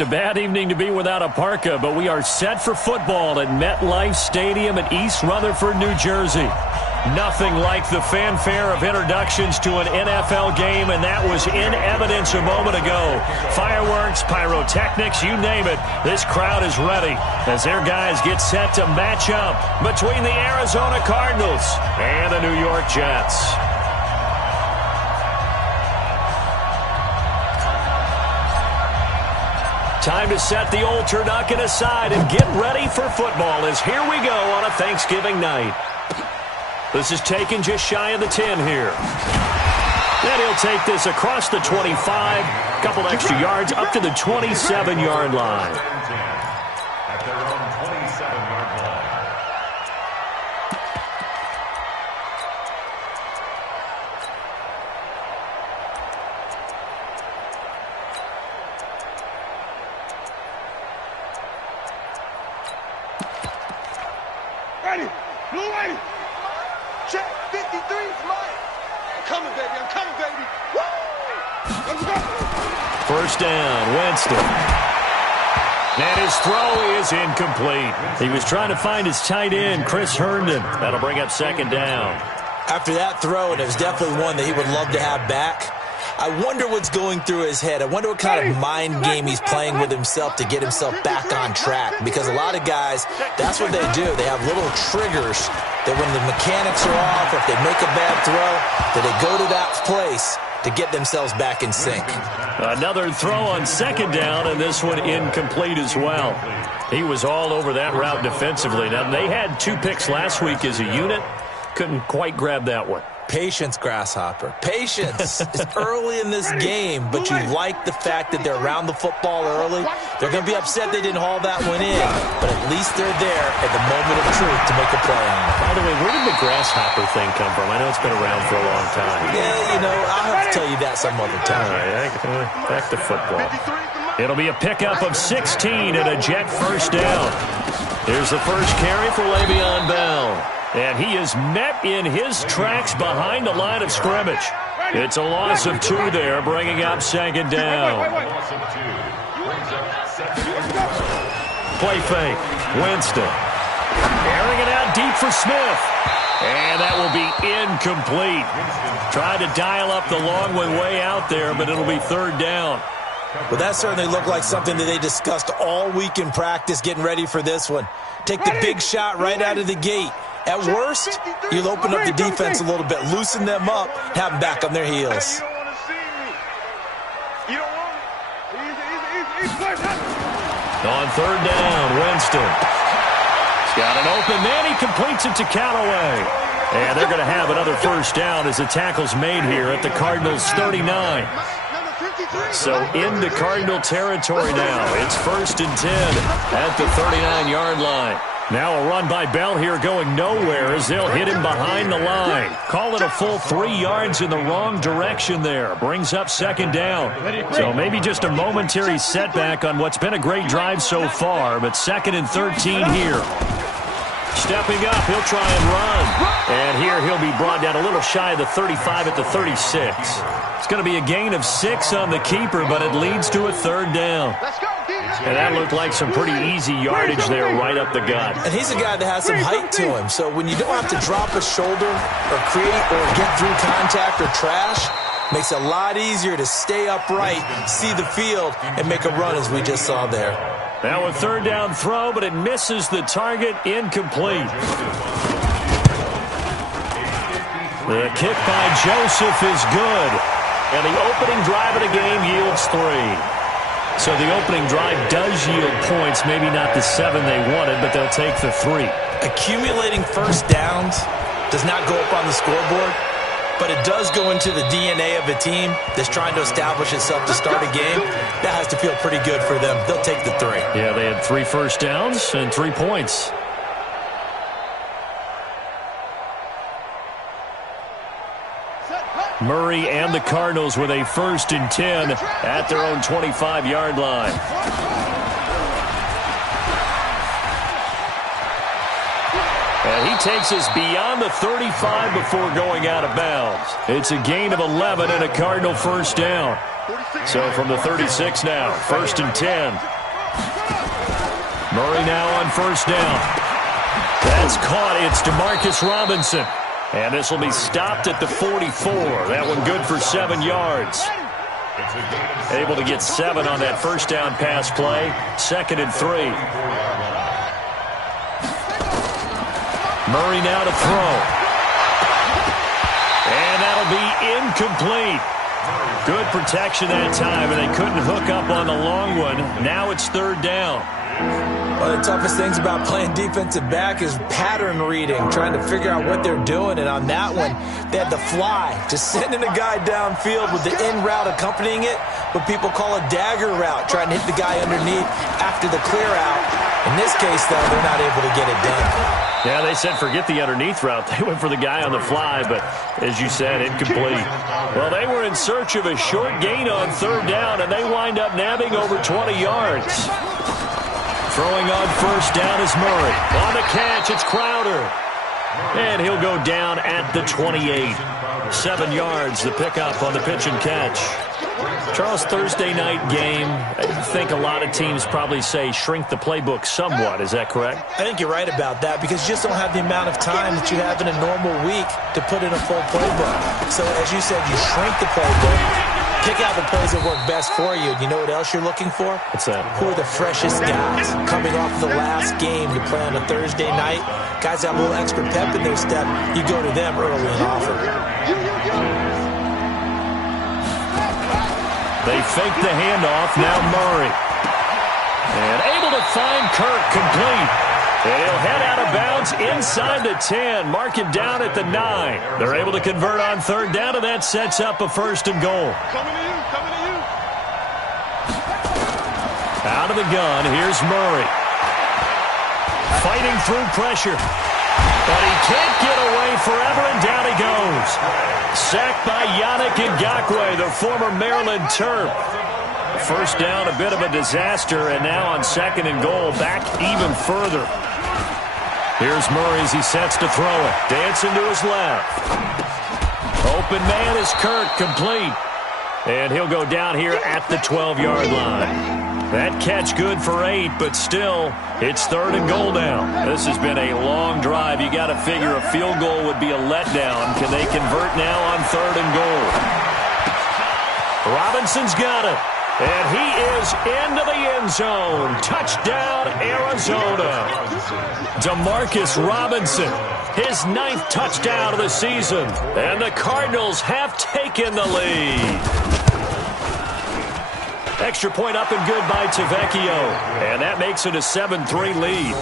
A bad evening to be without a parka, but we are set for football at MetLife Stadium in East Rutherford, New Jersey. Nothing like the fanfare of introductions to an NFL game, and that was in evidence a moment ago. Fireworks, pyrotechnics, you name it. This crowd is ready as their guys get set to match up between the Arizona Cardinals and the New York Jets. Time to set the old turducken aside and get ready for football as here we go on a Thanksgiving night. This is taken just shy of the 10 here. Then he'll take this across the 25, a couple extra yards up to the 27-yard line. At their own 27-yard line. Ready, blue ready. Check 53 is mine. I'm coming, baby. I'm coming, baby. Woo! Let's go. First down, Winston. And his throw is incomplete. He was trying to find his tight end, Chris Herndon. That'll bring up second down. After that throw, and it was definitely one that he would love to have back, I wonder what's going through his head. I wonder what kind of mind game he's playing with himself to get himself back on track. Because a lot of guys, that's what they do. They have little triggers that when the mechanics are off, or if they make a bad throw, that they go to that place to get themselves back in sync. Another throw on second down, and this one incomplete as well. He was all over that route defensively. Now, they had 2 picks last week as a unit. Couldn't quite grab that one. Patience, Grasshopper. Patience. It's early in this game, but you like the fact that they're around the football early. They're going to be upset they didn't haul that one in, but at least they're there at the moment of truth to make a play on it. By the way, where did the Grasshopper thing come from? I know it's been around for a long time. Yeah, you know, I'll have to tell you that some other time. All right, back to football. It'll be a pickup of 16 and a Jet first down. Here's the first carry for Le'Veon Bell. And he is met in his tracks behind the line of scrimmage. It's a loss of 2 there, bringing up second down. Play fake. Winston. Airing it out deep for Smith. And that will be incomplete. Tried to dial up the long one way out there, but it'll be third down. Well, that certainly looked like something that they discussed all week in practice getting ready for this one. Take the big shot right out of the gate. At worst, you'll open up the defense a little bit, loosen them up, have them back on their heels. On third down, Winston. He's got an open man. He completes it to Callaway. And they're going to have another first down as the tackle's made here at the Cardinals' 39. So into Cardinal territory now. It's 1st and 10 at the 39-yard line. Now a run by Bell here going nowhere as they'll hit him behind the line. Call it a full 3 yards in the wrong direction there. Brings up second down. So maybe just a momentary setback on what's been a great drive so far, but 2nd and 13 here. Stepping up, he'll try and run. And here he'll be brought down a little shy of the 35 at the 36. It's going to be a gain of 6 on the keeper, but it leads to a third down. And that looked like some pretty easy yardage there right up the gut. And he's a guy that has some height to him, so when you don't have to drop a shoulder or create or get through contact or trash, makes it a lot easier to stay upright, see the field, and make a run as we just saw there. Now a third down throw, but it misses the target, incomplete. The kick by Joseph is good. And the opening drive of the game yields 3. So the opening drive does yield points, maybe not the 7 they wanted, but they'll take the 3. Accumulating first downs does not go up on the scoreboard, but it does go into the DNA of a team that's trying to establish itself to start a game. That has to feel pretty good for them. They'll take the 3. Yeah, they had 3 first downs and 3 points. Murray and the Cardinals with a 1st and 10 at their own 25-yard line. He takes us beyond the 35 before going out of bounds. It's a gain of 11 and a Cardinal first down. So from the 36 now, 1st and 10. Murray now on first down. That's caught. It's Demarcus Robinson. And this will be stopped at the 44. That one good for 7 yards. Able to get 7 on that first down pass play. 2nd and 3. Murray now to throw. And that'll be incomplete. Good protection that time, and they couldn't hook up on the long one. Now it's 3rd down. One of the toughest things about playing defensive back is pattern reading, trying to figure out what they're doing. And on that one, they had the fly, just sending a guy downfield with the in route accompanying it, what people call a dagger route, trying to hit the guy underneath after the clear out. In this case, though, they're not able to get it done. Yeah, they said forget the underneath route. They went for the guy on the fly, but as you said, incomplete. Well, they were in search of a short gain on 3rd down, and they wind up nabbing over 20 yards. Throwing on first down is Murray. On the catch, it's Crowder. And he'll go down at the 28. 7 yards, the pickup on the pitch and catch. Charles, Thursday night game, I think a lot of teams probably say shrink the playbook somewhat. Is that correct? I think you're right about that because you just don't have the amount of time that you have in a normal week to put in a full playbook. So, as you said, you shrink the playbook, pick out the plays that work best for you. You know what else you're looking for? What's that? Who are the freshest guys coming off the last game to play on a Thursday night? Guys have a little extra pep in their step. You go to them early and often. They fake the handoff. Now Murray. And able to find Kirk complete. And he'll head out of bounds inside the 10. Mark him down at the 9. They're able to convert on 3rd down, and that sets up a 1st and goal. Coming to you, coming to you. Out of the gun, here's Murray. Fighting through pressure. But he can't get away forever, and down he goes. Sacked by Yannick Ngakoue, the former Maryland Terp. First down, a bit of a disaster, and now on 2nd and goal, back even further. Here's Murray as he sets to throw it. Dancing to his left. Open man is Kirk, complete. And he'll go down here at the 12-yard line. That catch good for 8, but still, it's 3rd and goal now. This has been a long drive. You got to figure a field goal would be a letdown. Can they convert now on 3rd and goal? Robinson's got it. And he is into the end zone. Touchdown, Arizona. Demarcus Robinson, his 9th touchdown of the season. And the Cardinals have taken the lead. Extra point up and good by Tavecchio. And that makes it a 7-3 lead.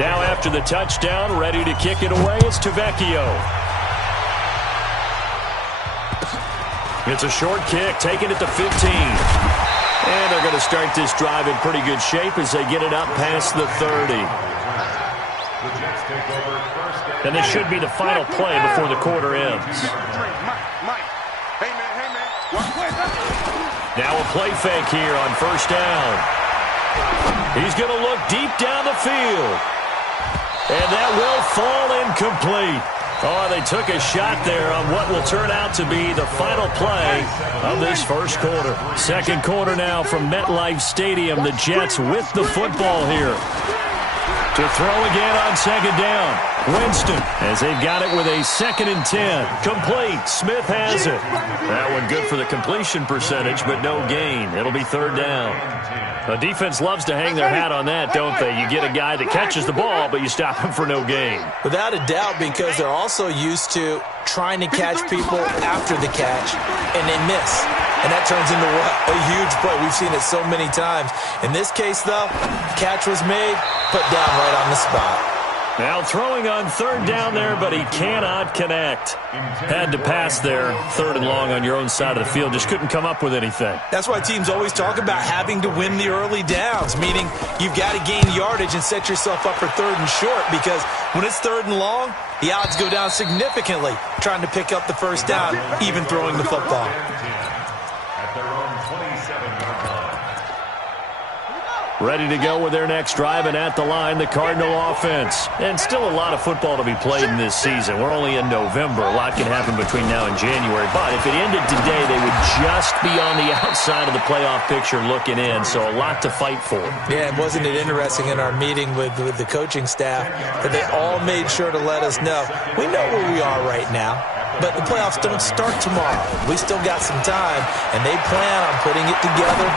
Now after the touchdown, ready to kick it away, it's Tavecchio. It's a short kick, taking it to 15. And they're going to start this drive in pretty good shape as they get it up past the 30. And this should be the final play before the quarter ends. Now a play fake here on first down. He's going to look deep down the field. And that will fall incomplete. Oh, they took a shot there on what will turn out to be the final play of this first quarter. 2nd quarter now from MetLife Stadium. The Jets with the football here. To throw again on 2nd down. Winston, as they've got it with a 2nd and 10. Complete. Smith has it. That one good for the completion percentage, but no gain. It'll be 3rd down. The defense loves to hang their hat on that, don't they? You get a guy that catches the ball, but you stop him for no gain. Without a doubt, because they're also used to trying to catch people after the catch, and they miss. And that turns into what? A huge play. We've seen it so many times. In this case, though, catch was made, put down right on the spot. Now throwing on 3rd down there, but he cannot connect. Had to pass there, 3rd and long on your own side of the field. Just couldn't come up with anything. That's why teams always talk about having to win the early downs, meaning you've got to gain yardage and set yourself up for 3rd and short, because when it's 3rd and long, the odds go down significantly trying to pick up the first down, even throwing the football. their own 27-yard line. Ready to go with their next drive, and at the line, the Cardinal offense. And still a lot of football to be played in this season. We're only in November. A lot can happen between now and January. But if it ended today, they would just be on the outside of the playoff picture looking in. So a lot to fight for. Yeah, and wasn't it interesting in our meeting with the coaching staff that they all made sure to let us know, we know where we are right now, but the playoffs don't start tomorrow. We still got some time, and they plan on putting it together,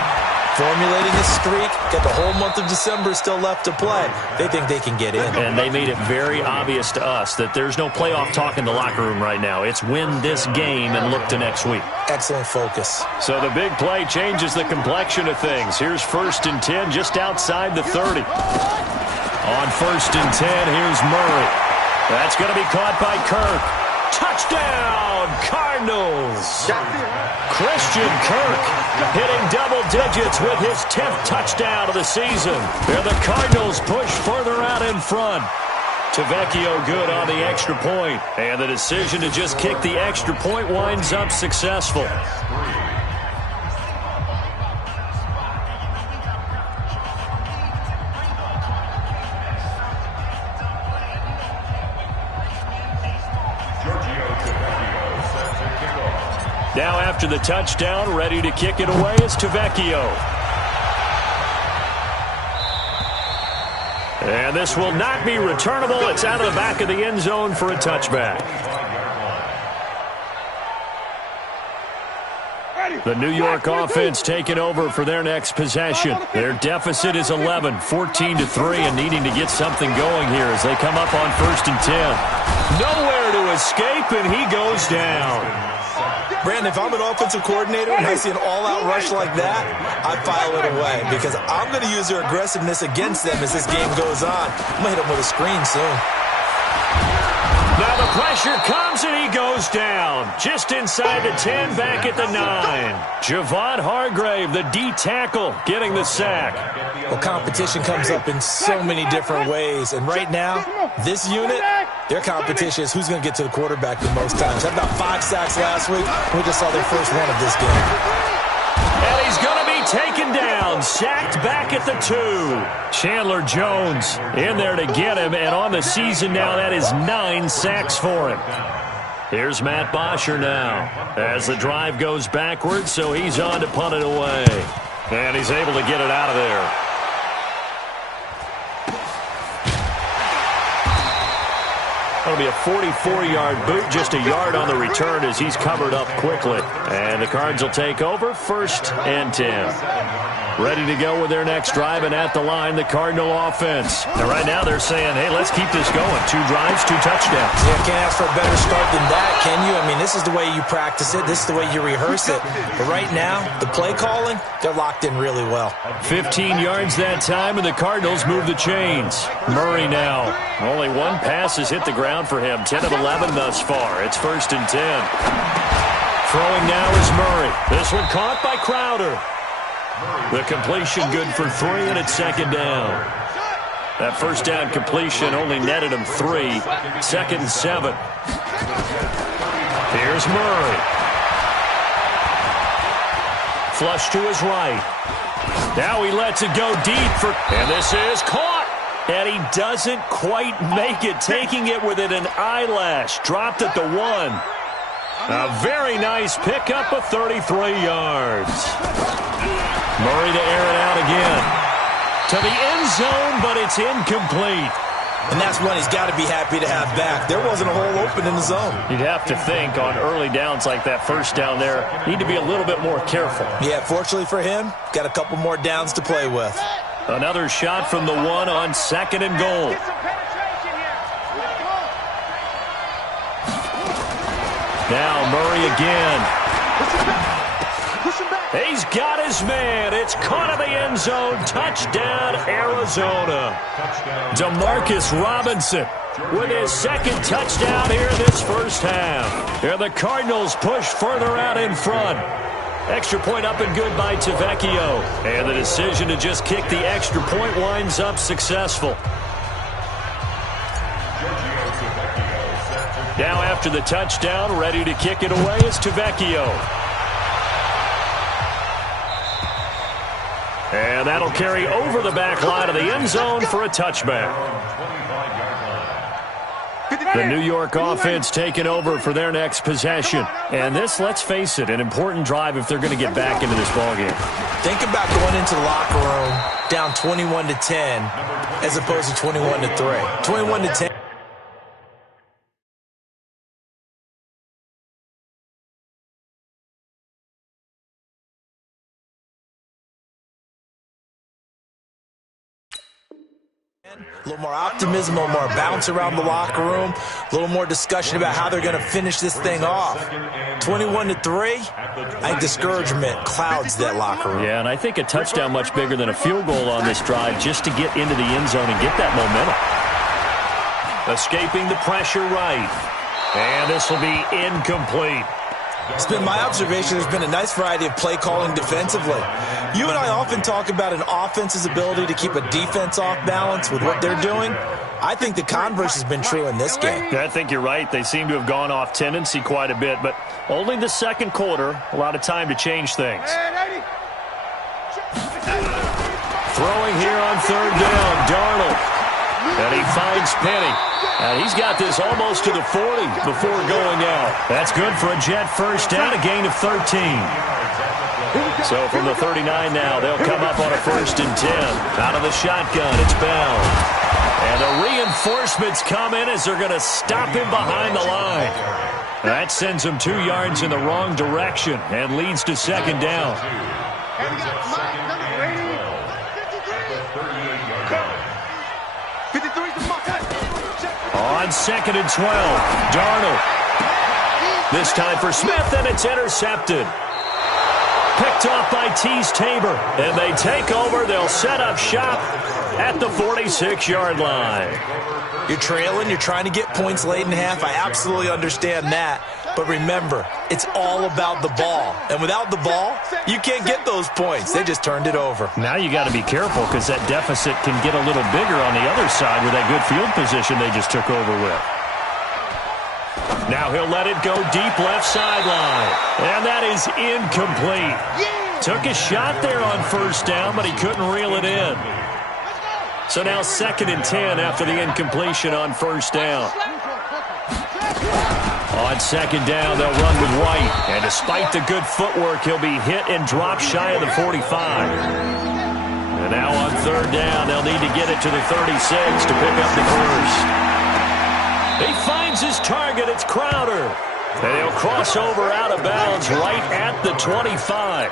formulating a streak, got the whole month of December still left to play. They think they can get in. And they made it very obvious to us that there's no playoff talk in the locker room right now. It's win this game and look to next week. Excellent focus. So the big play changes the complexion of things. Here's 1st and 10 just outside the 30. On 1st and 10, here's Murray. That's going to be caught by Kirk. Touchdown, Cardinals! Christian Kirk hitting double digits with his 10th touchdown of the season. And the Cardinals push further out in front. Tavecchio good on the extra point. And the decision to just kick the extra point winds up successful. Now after the touchdown, ready to kick it away is Tavecchio. And this will not be returnable. It's out of the back of the end zone for a touchback. The New York offense taking over for their next possession. Their deficit is 11, 14-3, and needing to get something going here as they come up on 1st and 10. Nowhere to escape, and he goes down. Brandon, if I'm an offensive coordinator and I see an all-out rush like that, I file it away because I'm going to use their aggressiveness against them as this game goes on. I'm going to hit them with a screen soon. Now the pressure comes and he goes down. Just inside the 10, back at the 9. Javon Hargrave, the D tackle, getting the sack. Well, competition comes up in so many different ways. And right now, this unit, their competition is who's going to get to the quarterback the most times. Had about 5 sacks last week. We just saw their first one of this game. And he's going to be taken down, sacked back at the 2. Chandler Jones in there to get him, and on the season now, that is 9 sacks for him. Here's Matt Bosher now as the drive goes backwards, so he's on to punt it away. And he's able to get it out of there. That'll be a 44-yard boot, just a yard on the return as he's covered up quickly. And the Cards will take over 1st and 10. Ready to go with their next drive, and at the line, the Cardinal offense. And right now they're saying, hey, let's keep this going. 2 drives, 2 touchdowns. Yeah, can't ask for a better start than that, can you? I mean, this is the way you practice it. This is the way you rehearse it. But right now, the play calling, they're locked in really well. 15 yards that time, and the Cardinals move the chains. Murray now. Only 1 pass has hit the ground for him. 10 of 11 thus far. It's 1st and 10. Throwing now is Murray. This one caught by Crowder. The completion good for 3, and it's 2nd down. That 1st down completion only netted him 3. 2nd and 7. Here's Murray. Flush to his right. Now he lets it go deep and this is caught. And he doesn't quite make it, taking it within an eyelash. Dropped at the 1. A very nice pickup of 33 yards. Murray to air it out again. To the end zone, but it's incomplete. And that's one he's got to be happy to have back. There wasn't a hole open in the zone. You'd have to think on early downs like that 1st down there, need to be a little bit more careful. Yeah, fortunately for him, got a couple more downs to play with. Another shot from the 1 on 2nd and goal. Now Murray again. He's got his man. It's caught in the end zone. Touchdown, Arizona. Demarcus Robinson with his 2nd touchdown here in this 1st half. And the Cardinals push further out in front. Extra point up and good by Tavecchio. And the decision to just kick the extra point winds up successful. Now after the touchdown, ready to kick it away is Tavecchio. And that'll carry over the back line of the end zone for a touchback. The New York offense taking over for their next possession. And this, let's face it, an important drive if they're going to get back into this ballgame. Think about going into the locker room down 21-10 as opposed to 21-3. 21-10. A little more optimism, a little more bounce around the locker room, a little more discussion about how they're going to finish this thing off. 21-3, I think discouragement clouds that locker room. Yeah, and I think a touchdown much bigger than a field goal on this drive just to get into the end zone and get that momentum. Escaping the pressure right. And this will be incomplete. It's been my observation there's been a nice variety of play calling defensively. You and I often talk about an offense's ability to keep a defense off balance with what they're doing. I think the converse has been true in this game. I think you're right. They seem to have gone off tendency quite a bit, but only the second quarter, a lot of time to change things. Throwing here on third down, Darnold. And he finds Penny. And he's got this almost to the 40 before going out. That's good for a Jet first down, a gain of 13. So from the 39 now, they'll come up on a 1st and 10. Out of the shotgun, it's Bell. And the reinforcements come in as they're going to stop him behind the line. That sends him 2 yards in the wrong direction and leads to 2nd down. On 2nd and 12, Darnold. This time for Smith, and it's intercepted. Picked off by Tease Tabor, and they take over. They'll set up shop at the 46-yard line. You're trailing. You're trying to get points late in half. I absolutely understand that. But remember, it's all about the ball. And without the ball, you can't get those points. They just turned it over. Now you got to be careful because that deficit can get a little bigger on the other side with that good field position they just took over with. Now he'll let it go deep left sideline. And that is incomplete. Took a shot there on 1st down, but he couldn't reel it in. So now 2nd and 10 after the incompletion on 1st down. On 2nd down, they'll run with White. And despite the good footwork, he'll be hit and dropped shy of the 45. And now on 3rd down, they'll need to get it to the 36 to pick up the first. He finds his target. It's Crowder. And he'll cross over out of bounds right at the 25.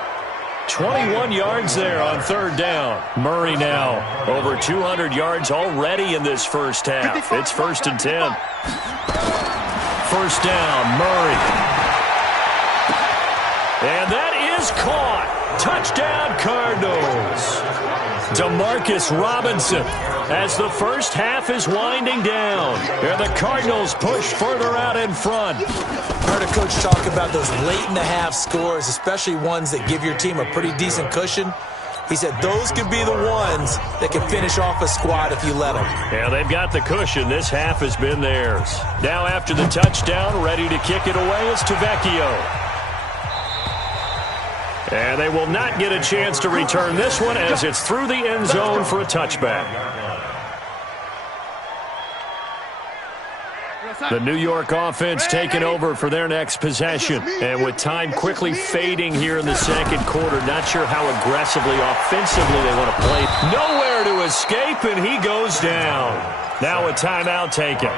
21 yards there on 3rd down. Murray now over 200 yards already in this first half. It's 1st and 10. 1st down, Murray. And that is caught. Touchdown, Cardinals. Demarcus Robinson as the first half is winding down. And the Cardinals push further out in front. I heard a coach talk about those late-in-the-half scores, especially ones that give your team a pretty decent cushion. He said those could be the ones that can finish off a squad if you let them. Yeah, they've got the cushion. This half has been theirs. Now after the touchdown, ready to kick it away is Tavecchio. And they will not get a chance to return this one as it's through the end zone for a touchback. The New York offense taking over for their next possession. And with time quickly fading here in the second quarter, not sure how aggressively, offensively they want to play. Nowhere to escape, and he goes down. Now a timeout taken.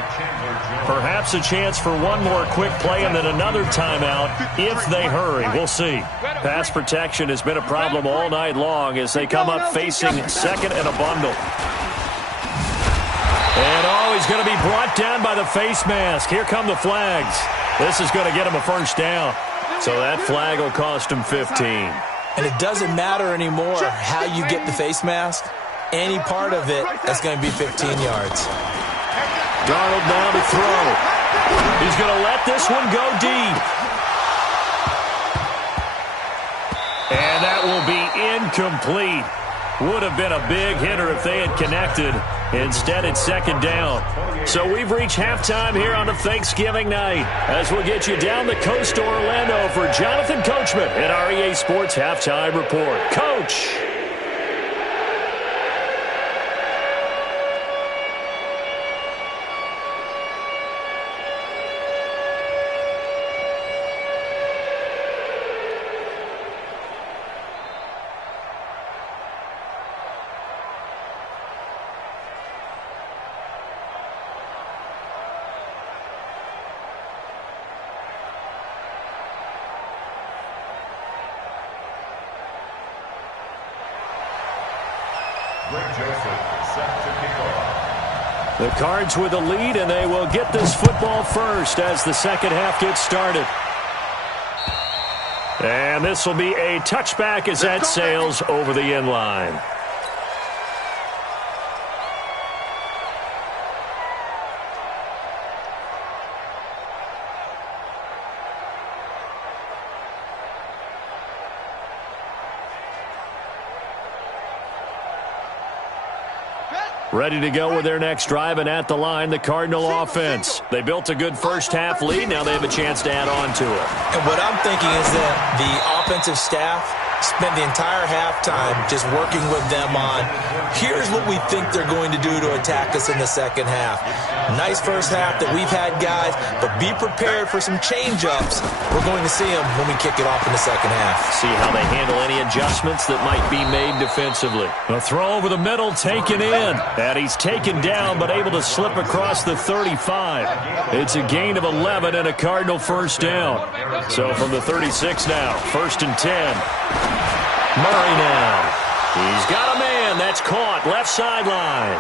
Perhaps a chance for one more quick play and then another timeout if they hurry. We'll see. Pass protection has been a problem all night long as they come up facing 2nd and a bundle. And he's going to be brought down by the face mask. Here come the flags. This is going to get him a 1st down. So that flag will cost him 15. And it doesn't matter anymore how you get the face mask. Any part of it, that's going to be 15 yards. Darnold now to throw. He's going to let this one go deep. And that will be incomplete. Would have been a big hitter if they had connected. Instead, it's 2nd down. So we've reached halftime here on a Thanksgiving night as we'll get you down the coast to Orlando for Jonathan Coachman at our EA Sports Halftime Report. Coach. Greg Joseph set to kick off. The Cards with the lead, and they will get this football first as the second half gets started. And this will be a touchback as that sails over the end line. Ready to go with their next drive, and at the line, the Cardinal offense. They built a good first-half lead. Now they have a chance to add on to it. And what I'm thinking is that the offensive staff spent the entire halftime just working with them on, here's what we think they're going to do to attack us in the second half. Nice first half that we've had, guys, but be prepared for some change-ups. We're going to see them when we kick it off in the second half. See how they handle any adjustments that might be made defensively. A throw over the middle taken in. And he's taken down but able to slip across the 35. It's a gain of 11 and a Cardinal first down. So from the 36 now, 1st and 10. Murray now. He's got a man. That's caught. Left sideline.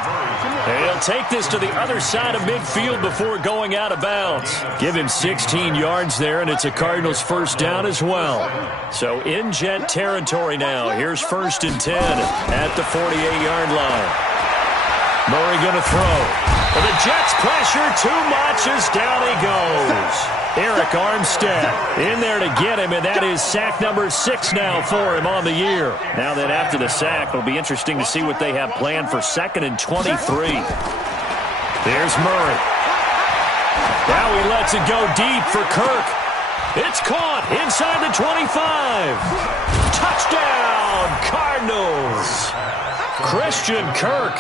He'll take this to the other side of midfield before going out of bounds. Give him 16 yards there, and it's a Cardinals first down as well. So in Jet territory now. Here's 1st and 10 at the 48-yard line. Murray going to throw. Well, the Jets pressure too much as down he goes. Eric Armstead in there to get him, and that is sack number 6 now for him on the year. Now that after the sack, it'll be interesting to see what they have planned for 2nd and 23. There's Murray. Now he lets it go deep for Kirk. It's caught inside the 25. Touchdown, Cardinals. Christian Kirk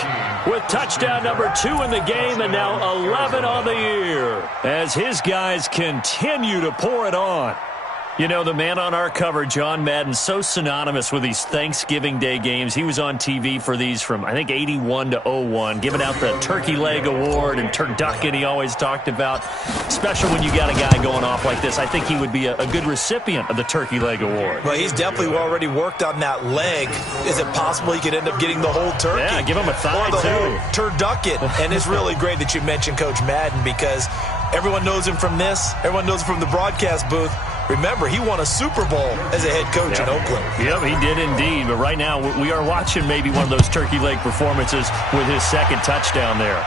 with touchdown number 2 in the game, and now 11 on the year as his guys continue to pour it on. You know, the man on our cover, John Madden, so synonymous with these Thanksgiving Day games. He was on TV for these from, I think, 81 to 01, giving out the Turkey Leg Award and turducken he always talked about. Special when you got a guy going off like this. I think he would be a good recipient of the Turkey Leg Award. Well, he's definitely already worked on that leg. Is it possible he could end up getting the whole turkey? Yeah, give him a thigh, or the too. Whole turducken. And it's really great that you mentioned Coach Madden because everyone knows him from this. Everyone knows him from the broadcast booth. Remember, he won a Super Bowl as a head coach in Oakland. Yep, he did indeed. But right now, we are watching maybe one of those turkey leg performances with his second touchdown there.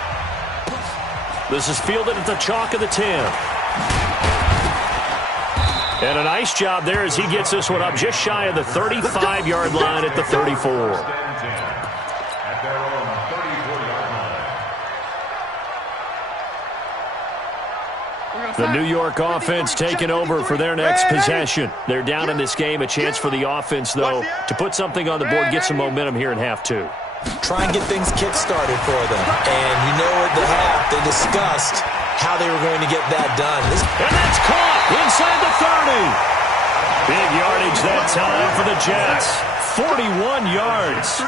This is fielded at the chalk of the 10. And a nice job there as he gets this one up just shy of the 35-yard line at the 34. The New York offense taking over for their next possession. They're down in this game. A chance for the offense, though, to put something on the board, get some momentum here in half 2. Try and get things kick-started for them. And you know at the half, they discussed how they were going to get that done. And that's caught inside the 30. Big yardage that time for the Jets. 41 yards.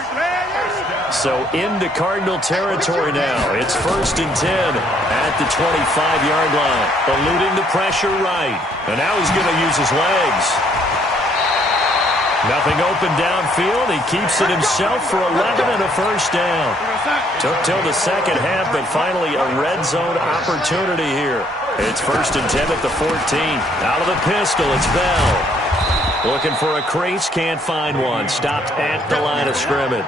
So into Cardinal territory now. It's 1st and 10 at the 25-yard line. Eluding the pressure right. And now he's going to use his legs. Nothing open downfield. He keeps it himself for 11 and a first down. Took till the second half, but finally a red zone opportunity here. It's 1st and 10 at the 14. Out of the pistol, it's Bell. Looking for a crease, can't find one. Stopped at the line of scrimmage.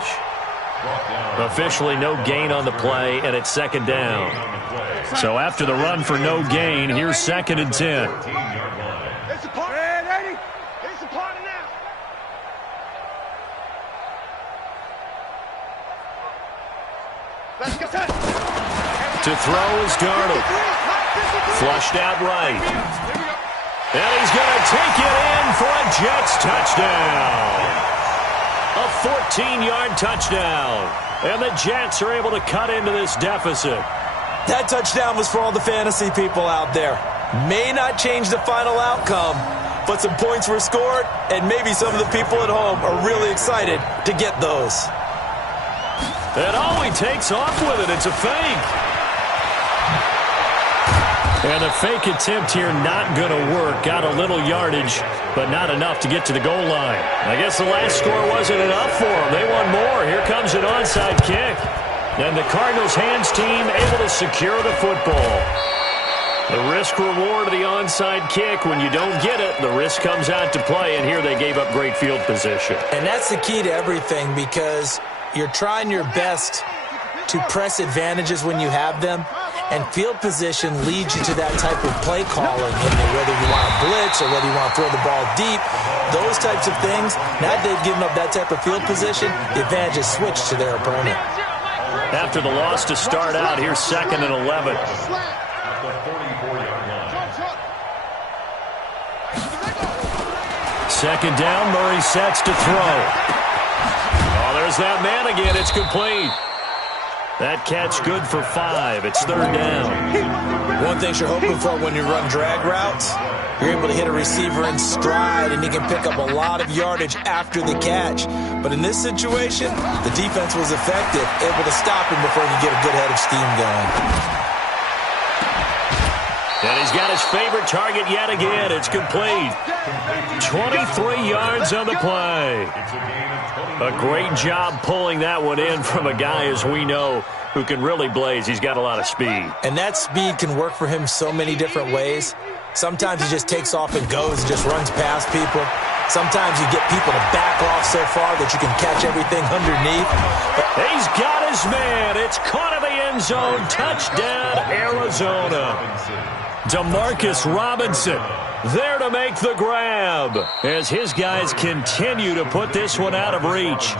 Officially no gain on the play, and it's 2nd down. So after the run for no gain, here's 2nd and 10. It's a party, Eddie. It's a party now. Let's go. To throw is Darnold. Flushed out right. And he's going to take it in for a Jets touchdown. A 14-yard touchdown. And the Jets are able to cut into this deficit. That touchdown was for all the fantasy people out there. May not change the final outcome, but some points were scored, and maybe some of the people at home are really excited to get those. And he takes off with it. It's a fake. And the fake attempt here not going to work. Got a little yardage, but not enough to get to the goal line. I guess the last score wasn't enough for them. They want more. Here comes an onside kick. And the Cardinals hands team able to secure the football. The risk-reward of the onside kick, when you don't get it, the risk comes out to play, and here they gave up great field position. And that's the key to everything, because you're trying your best to press advantages when you have them, and field position leads you to that type of play calling, whether you want to blitz or whether you want to throw the ball deep, those types of things. Now that they've given up that type of field position, the advantage is switched to their opponent. After the loss to start out, here's 2nd and 11. At the 44-yard line. 2nd down, Murray sets to throw. Oh, there's that man again. It's complete. That catch good for 5. It's 3rd down. One thing you're hoping for when you run drag routes, you're able to hit a receiver in stride, and he can pick up a lot of yardage after the catch. But in this situation, the defense was effective, able to stop him before he could get a good head of steam going. And he's got his favorite target yet again. It's complete. 23 yards on the play. A great job pulling that one in from a guy, as we know, who can really blaze. He's got a lot of speed. And that speed can work for him so many different ways. Sometimes he just takes off and goes and just runs past people. Sometimes you get people to back off so far that you can catch everything underneath. He's got his man. It's caught in the end zone. Touchdown, Arizona. Demarcus Robinson there to make the grab as his guys continue to put this one out of reach.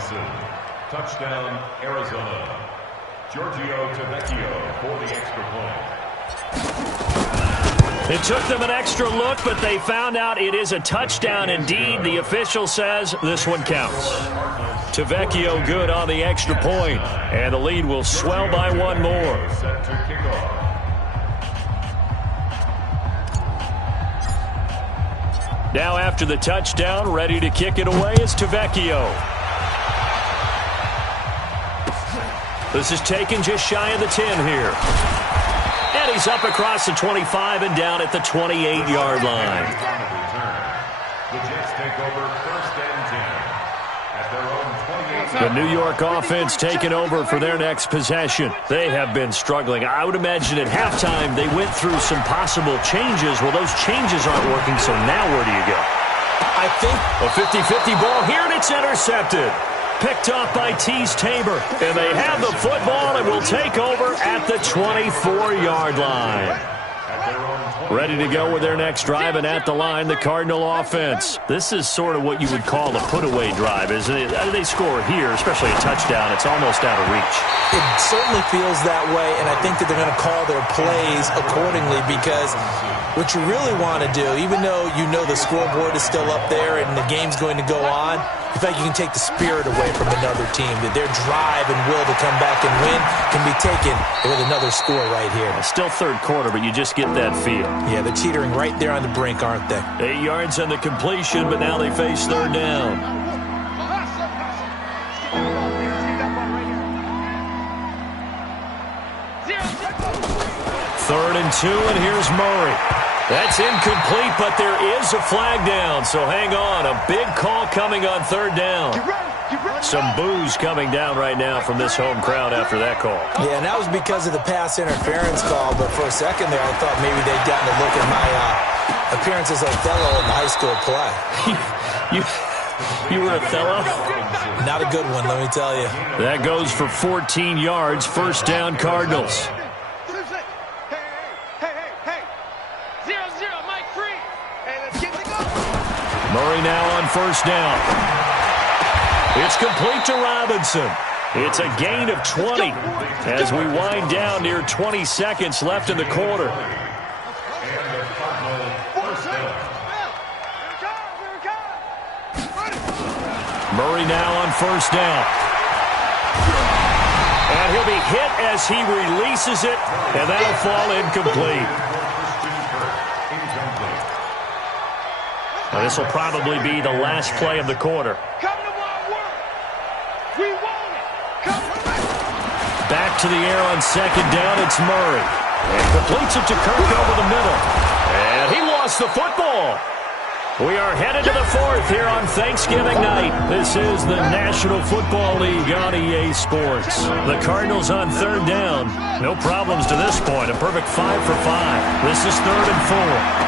Touchdown, Arizona. Giorgio Tavecchio for the extra point. It took them an extra look, but they found out it is a touchdown indeed. The official says this one counts. Tavecchio good on the extra point, and the lead will swell by one more. Set to kick off. Now after the touchdown, ready to kick it away is Tavecchio. This is taken just shy of the 10 here. And he's up across the 25 and down at the 28-yard line. The Jets take over 1st and 10 at their own 28. The New York offense taking over for their next possession. They have been struggling. I would imagine at halftime they went through some possible changes. Well, those changes aren't working, so now where do you go? I think A 50-50 ball here, and it's intercepted. Picked off by Tease Tabor. And they have the football and will take over at the 24-yard line. Ready to go with their next drive, and at the line, the Cardinal offense. This is sort of what you would call a put-away drive, isn't it? They score here, especially a touchdown. It's almost out of reach. it certainly feels that way, and I think that they're going to call their plays accordingly, because what you really want to do, even though you know the scoreboard is still up there and the game's going to go on, you feel like you can take the spirit away from another team, that their drive and will to come back and win can be taken with another score right here. Still third quarter, but you just get that feel. Yeah, they're teetering right there on the brink, aren't they? 8 yards on the completion, but now they face third down. Third and 2, and here's Murray. That's incomplete, but there is a flag down, so hang on. A big call coming on third down. Some boos coming down right now from this home crowd after that call. Yeah, and that was because of the pass interference call, but for a second there I thought maybe they'd gotten a look at my appearance as Othello in the high school play. You were Othello? Not a good one, let me tell you. That goes for 14 yards, first down Cardinals. Murray now on first down. It's complete to Robinson. It's a gain of 20 as we wind down near 20 seconds left in the quarter. Murray now on first down. And he'll be hit as he releases it, and that'll fall incomplete. Now, this will probably be the last play of the quarter. Back to the air on second down, it's Murray. And completes it to Kirk over the middle. And he lost the football. We are headed to the fourth here on Thanksgiving night. This is the National Football League on EA Sports. The Cardinals on third down. No problems to this point. A perfect 5 for 5. This is 3rd and 4.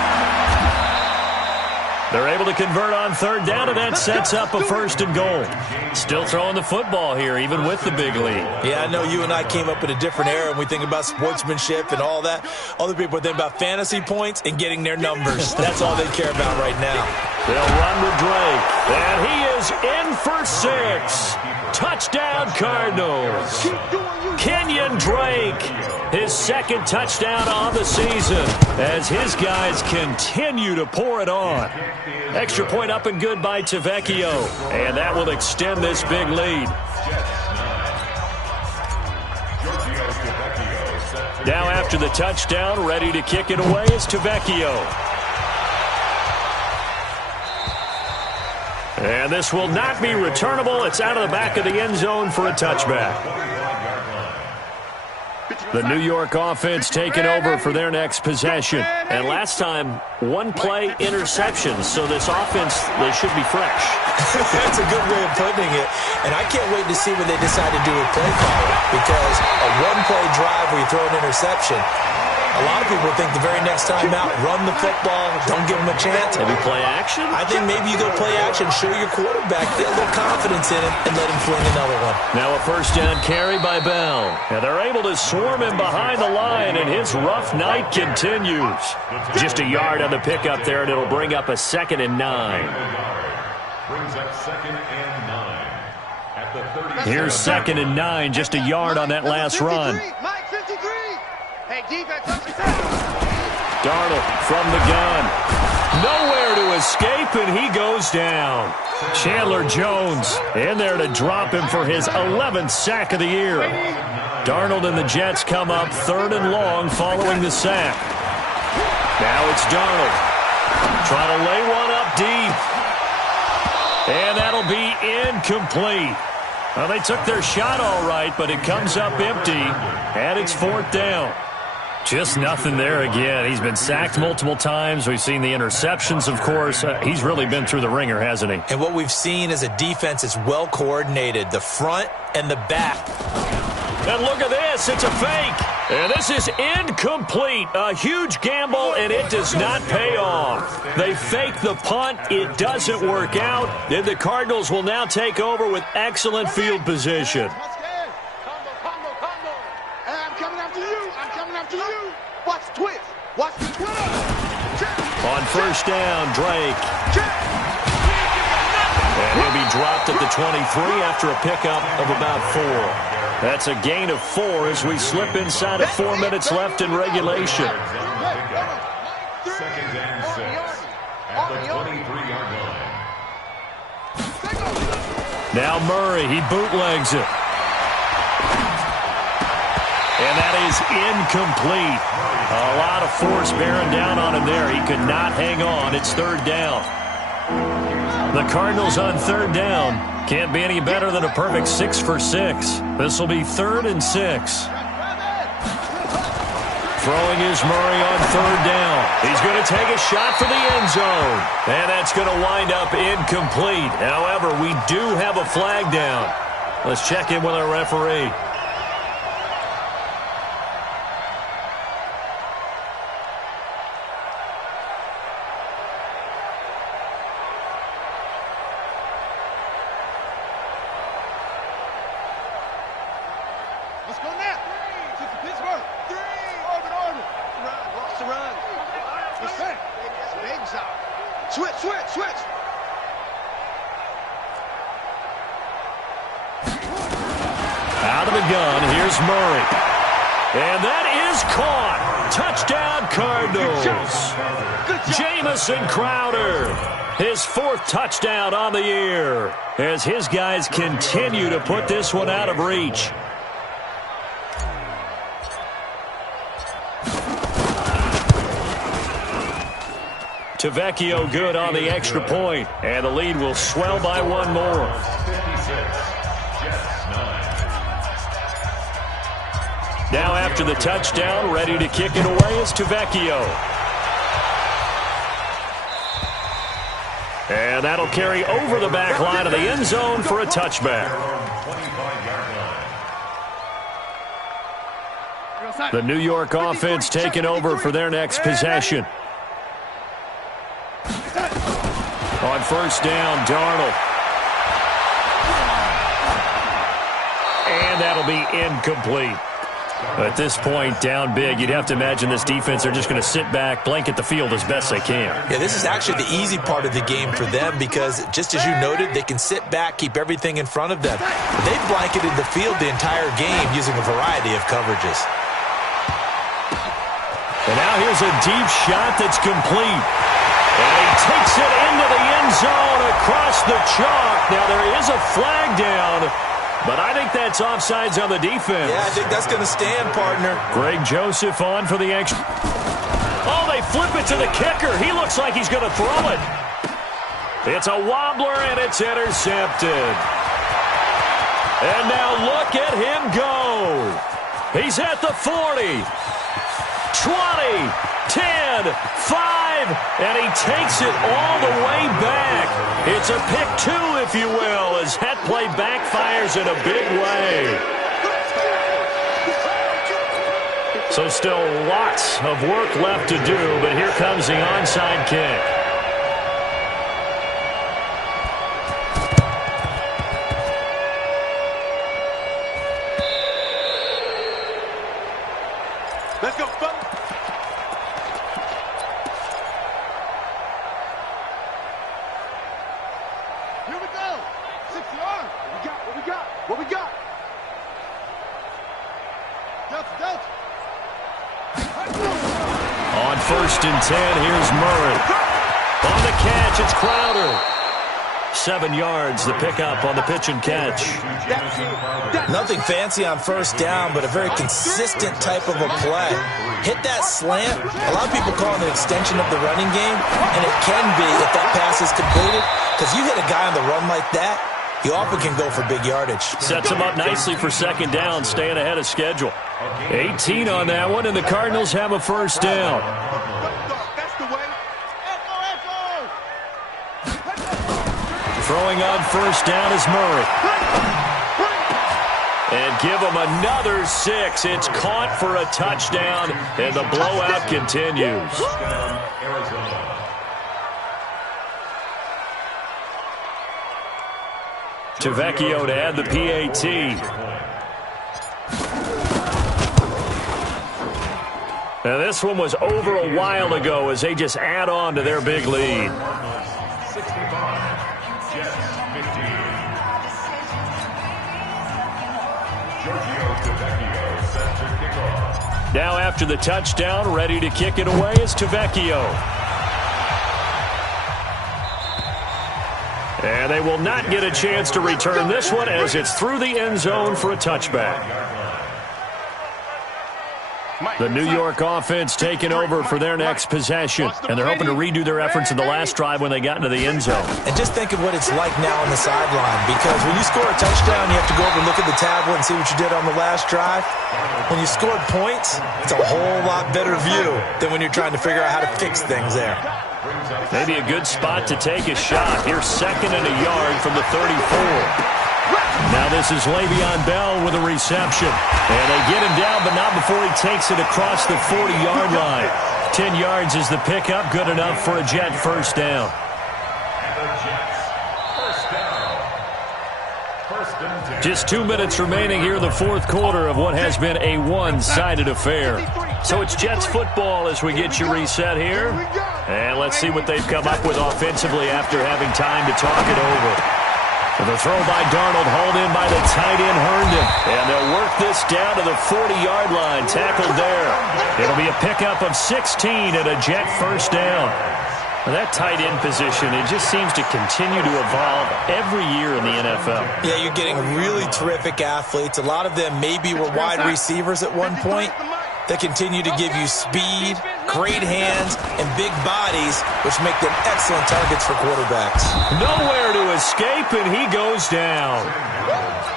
They're able to convert on third down, and that sets up a 1st and goal. Still throwing the football here, even with the big lead. Yeah, I know you and I came up in a different era, and we think about sportsmanship and all that. Other people think about fantasy points and getting their numbers. That's all they care about right now. They'll run with Drake, and he is in for 6. Touchdown, Cardinals. Kenyon Drake, his 2nd touchdown on the season as his guys continue to pour it on. Extra point up and good by Tavecchio, and that will extend this big lead. Now after the touchdown, ready to kick it away is Tavecchio. And this will not be returnable. It's out of the back of the end zone for a touchback. The New York offense taking over for their next possession. And last time, 1-play interceptions. So this offense, they should be fresh. That's a good way of putting it. And I can't wait to see what they decide to do with play calling. Because a 1-play drive where you throw an interception, a lot of people think the very next time out, run the football, don't give them a chance. Maybe play action? I think maybe you go play action, show your quarterback, get a little confidence in him, and let him fling another one. Now a 1st down carry by Bell. And they're able to swarm him behind the line, and his rough night continues. Just a yard on the pickup there, and it'll bring up a 2nd and 9. Brings up 2nd and 9 at the 30. Here's 2nd and 9, just a yard on that last run. Hey, defense, Darnold from the gun. Nowhere to escape, and he goes down. Chandler Jones in there to drop him for his 11th sack of the year. Darnold and the Jets come up 3rd and long following the sack. Now it's Darnold. Trying to lay one up deep. And that'll be incomplete. Well, they took their shot all right, but it comes up empty, and it's 4th down. Just nothing there again. He's been sacked multiple times. We've seen the interceptions, of course. He's really been through the ringer, hasn't he? And what we've seen is a defense that's well coordinated, the front and the back. And look at this. It's a fake. And this is incomplete. A huge gamble, and it does not pay off. They fake the punt. It doesn't work out. And the Cardinals will now take over with excellent field position. Watch the twist. Watch the twist. On 1st down, Drake. And he'll be dropped at the 23 after a pickup of about 4. That's a gain of 4 as we slip inside of 4 minutes left in regulation. 2nd and 6 at the 23-yard line. Now Murray, he bootlegs it. And that is incomplete. A lot of force bearing down on him there. He could not hang on. It's 3rd down. The Cardinals on 3rd down. Can't be any better than a perfect 6 for 6. This will be 3rd and 6. Throwing is Murray on 3rd down. He's going to take a shot for the end zone. And that's going to wind up incomplete. However, we do have a flag down. Let's check in with our referee. Switch. Out of the gun, here's Murray. And that is caught. Touchdown, Cardinals. Jamison Crowder, his 4th touchdown on the year, as his guys continue to put this one out of reach. Tavecchio good on the extra point, and the lead will swell by 1 more. 56, Jets 9. Now after the touchdown, ready to kick it away is Tavecchio. And that'll carry over the back line of the end zone for a touchback. The New York offense taking over for their next possession. On first down, Darnold. And that'll be incomplete. At this point, down big, you'd have to imagine this defense are just going to sit back, blanket the field as best they can. Yeah, this is actually the easy part of the game for them because, just as you noted, they can sit back, keep everything in front of them. They've blanketed the field the entire game using a variety of coverages. And now here's a deep shot that's complete. And he takes it into the end zone across the chalk. Now there is a flag down. But I think that's offsides on the defense. Yeah, I think that's going to stand, partner. Greg Joseph on for the extra. Oh, they flip it to the kicker. He looks like he's going to throw it. It's a wobbler, and it's intercepted. And now look at him go. He's at the 40, 20, 10, 5, and he takes it all the way back. It's a pick two, if you will, as that play backfires in a big way. So still lots of work left to do, but here comes the onside kick. Let's go, fellas. Here we go. 6 yards. What we got? What we got? Delta. On first and 10, here's Murray. On the catch, it's Crowder. 7 yards, the pickup on the pitch and catch. Nothing fancy on first down, but a very consistent type of a play. Hit that slant. A lot of people call it an extension of the running game, and it can be if that pass is completed, because you hit a guy on the run like that, he often can go for big yardage. Sets him up nicely for second down, staying ahead of schedule. 18 on that one, and the Cardinals have a first down. That's the way. Throwing on first down is Murray. And give him another 6. It's caught for a touchdown, and the blowout continues. Tavecchio to add the PAT. Now this one was over a while ago as they just add on to their big lead. 65, Jets 15. Giorgio Tavecchio set to kick off. Now after the touchdown, ready to kick it away is Tavecchio. And they will not get a chance to return this one as it's through the end zone for a touchback. The New York offense taking over for their next possession. And they're hoping to redo their efforts in the last drive when they got into the end zone. And just think of what it's like now on the sideline, because when you score a touchdown, you have to go over and look at the tablet and see what you did on the last drive. When you scored points, it's a whole lot better view than when you're trying to figure out how to fix things there. Maybe a good spot to take a shot. Here's 2nd and a yard from the 34. Now this is Le'Veon Bell with a reception. And they get him down, but not before he takes it across the 40-yard line. 10 yards is the pickup, good enough for a Jet first down. And the Jets, first down. First and 10. Just 2 minutes remaining here in the fourth quarter of what has been a one-sided affair. So it's Jets football as we get you reset here. And let's see what they've come up with offensively after having time to talk it over. The throw by Darnold, hauled in by the tight end Herndon. And they'll work this down to the 40-yard line, tackled there. It'll be a pickup of 16 and a Jet first down. Now that tight end position, it just seems to continue to evolve every year in the NFL. Yeah, you're getting really terrific athletes. A lot of them maybe were wide receivers at one point. They continue to give you speed, great hands, and big bodies, which make them excellent targets for quarterbacks. Nowhere to escape, and he goes down.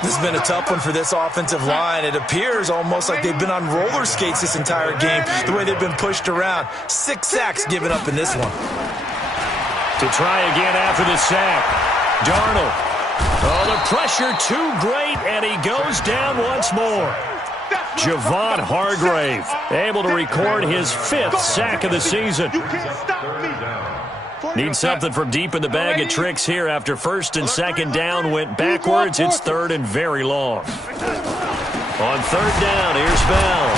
This has been a tough one for this offensive line. It appears almost like they've been on roller skates this entire game, the way they've been pushed around. 6 sacks given up in this one. To try again after the sack. Darnold. Oh, the pressure too great, and he goes down once more. Javon Hargrave able to record his 5th sack of the season. You can't stop me. Needs something from deep in the bag of tricks here after 1st and 2nd down went backwards. It's 3rd and very long. On 3rd down, here's Bell.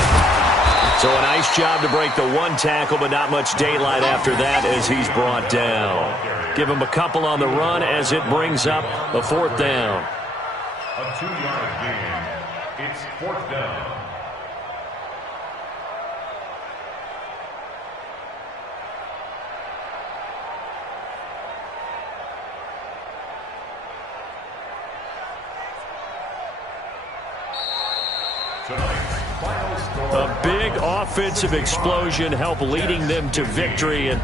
So a nice job to break the 1 tackle, but not much daylight after that as he's brought down. Give him a couple on the run as it brings up a 4th down. A 2-yard gain. It's 4th down. A big offensive explosion helped leading them to victory, and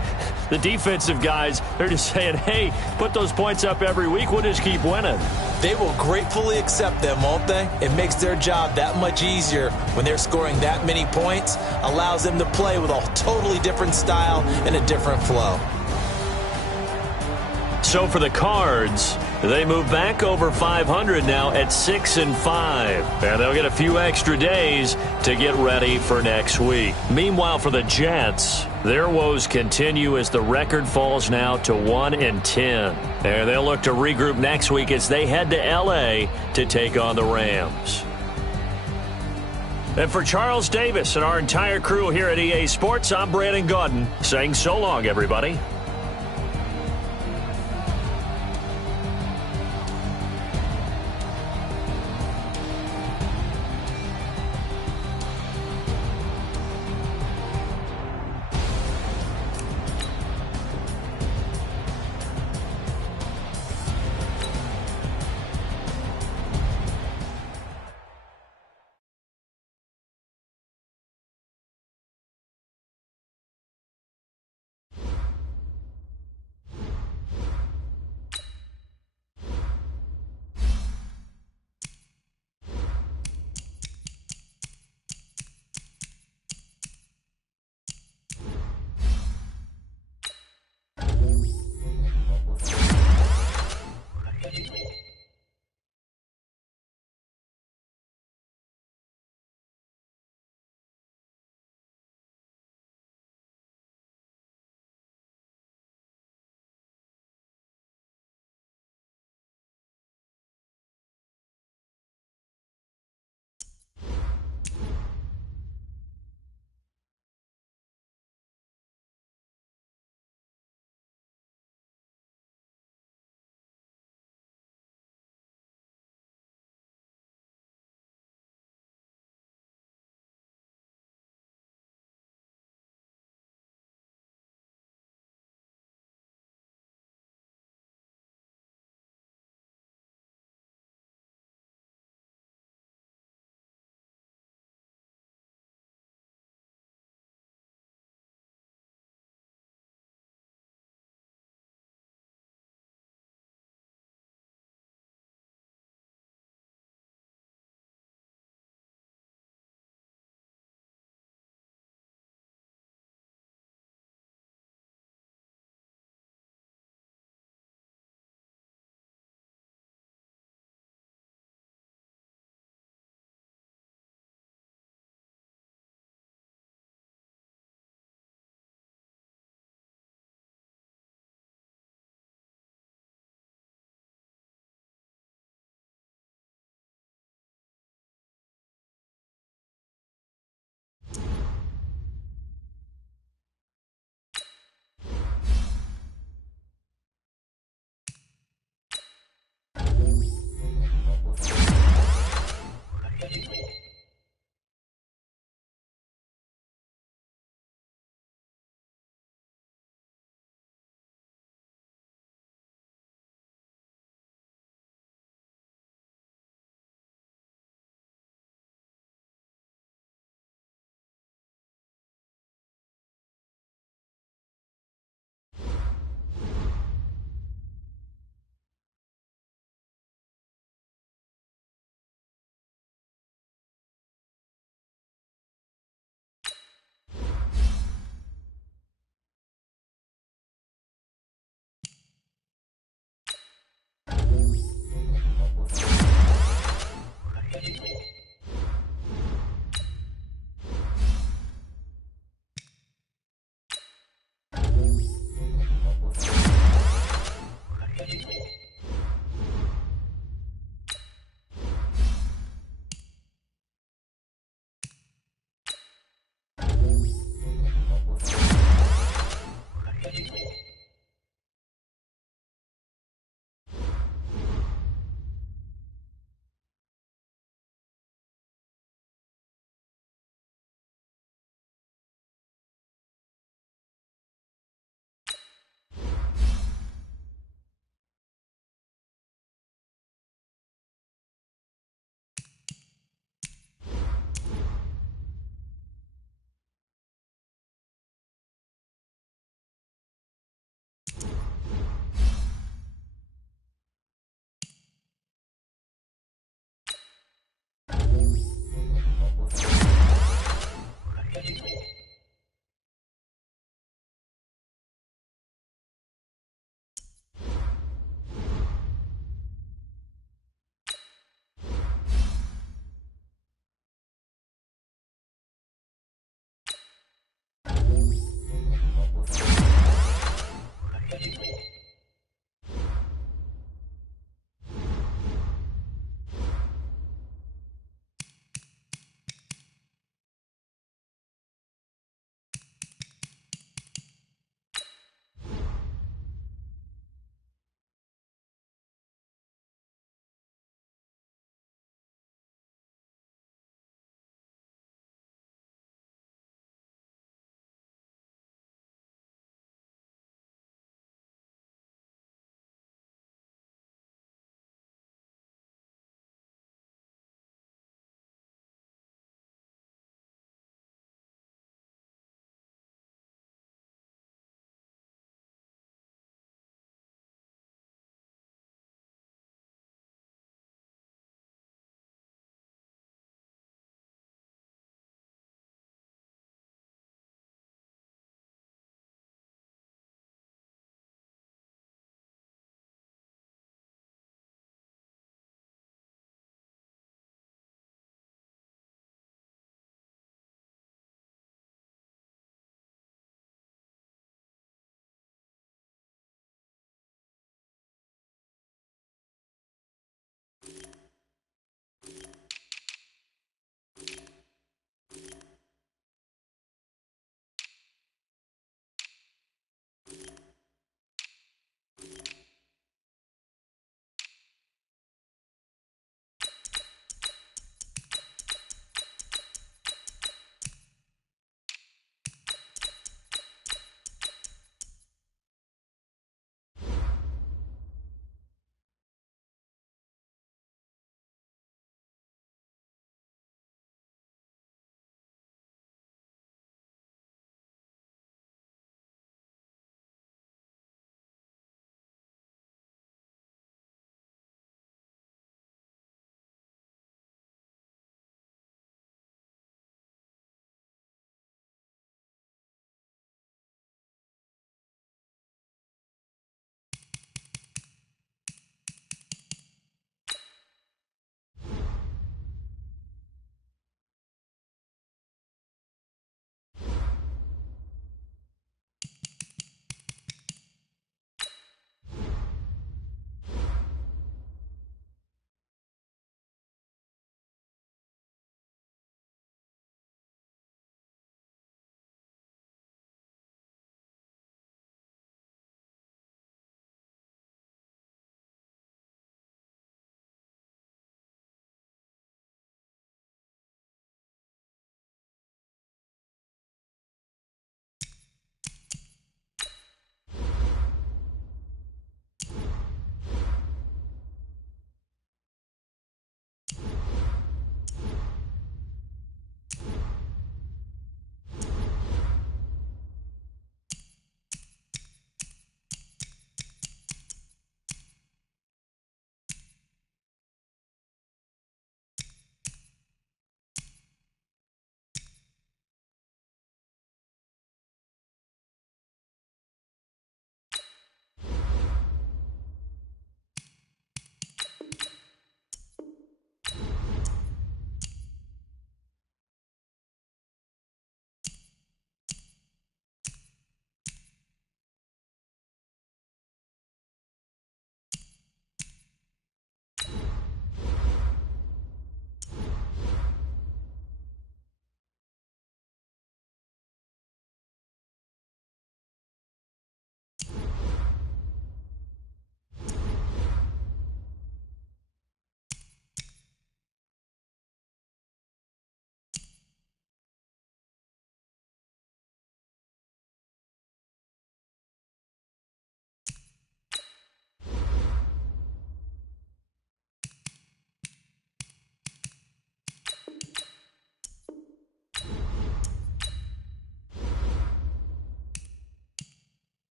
the defensive guys, they're just saying, hey, put those points up every week, we'll just keep winning. They will gratefully accept them, won't they? It makes their job that much easier when they're scoring that many points, allows them to play with a totally different style and a different flow. So for the Cards, they move back over 500 now at 6-5. And they'll get a few extra days to get ready for next week. Meanwhile, for the Jets, their woes continue as the record falls now to 1-10. And they'll look to regroup next week as they head to L.A. to take on the Rams. And for Charles Davis and our entire crew here at EA Sports, I'm Brandon Gaudin saying so long, everybody.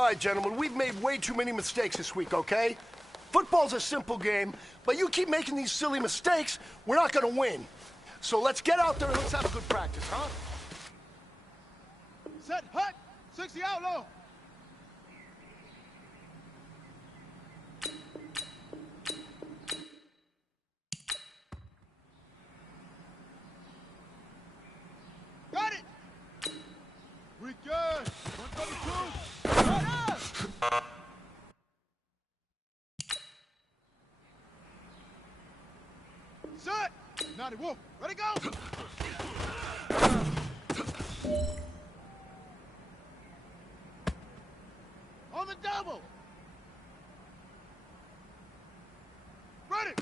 All right, gentlemen, we've made way too many mistakes this week, okay? Football's a simple game, but you keep making these silly mistakes, we're not gonna win. So let's get out there and let's have a good practice, huh? Set, hut, 60 outlaw. Got it. We good. 132. Right up. Set. 90, whoa. Ready, go. On the double. Ready.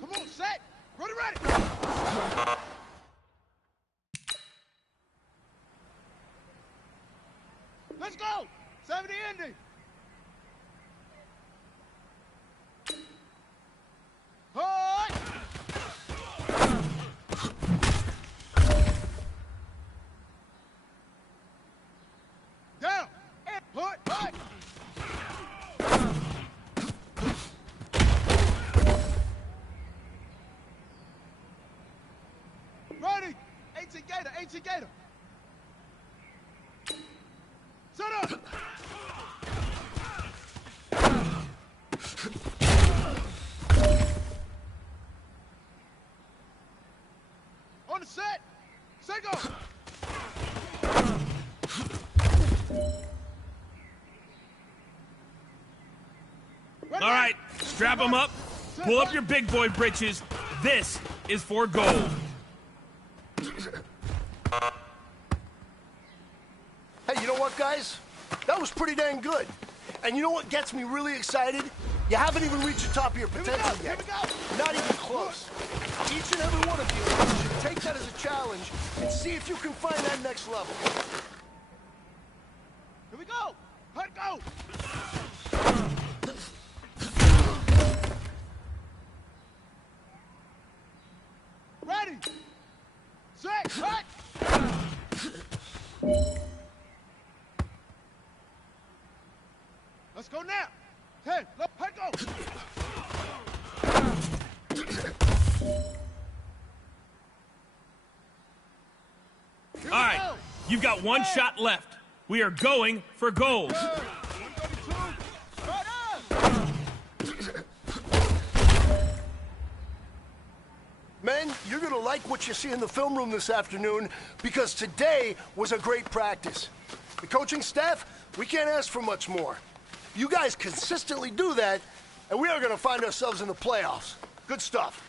Come on, set. Ready. Let's go. 70 ending. Hi. Down. And put. Hi. Ready. 18 Gator. 18 Gator. Set up. On the set. Set go. All right, strap them up. Pull up your big boy britches. This is for gold. Hey, you know what, guys? That was pretty dang good. And you know what gets me really excited? You haven't even reached the top of your potential yet. Not even close. Each and every one of you should take that as a challenge and see if you can find that next level. Here we go. Hut, go. Ready. Set. Hut. Let's go now. 10. Let's go. All right, you've got one shot left. We are going for gold. 132. Right up. Men, you're gonna like what you see in the film room this afternoon because today was a great practice. The coaching staff, we can't ask for much more. You guys consistently do that, and we are gonna find ourselves in the playoffs. Good stuff.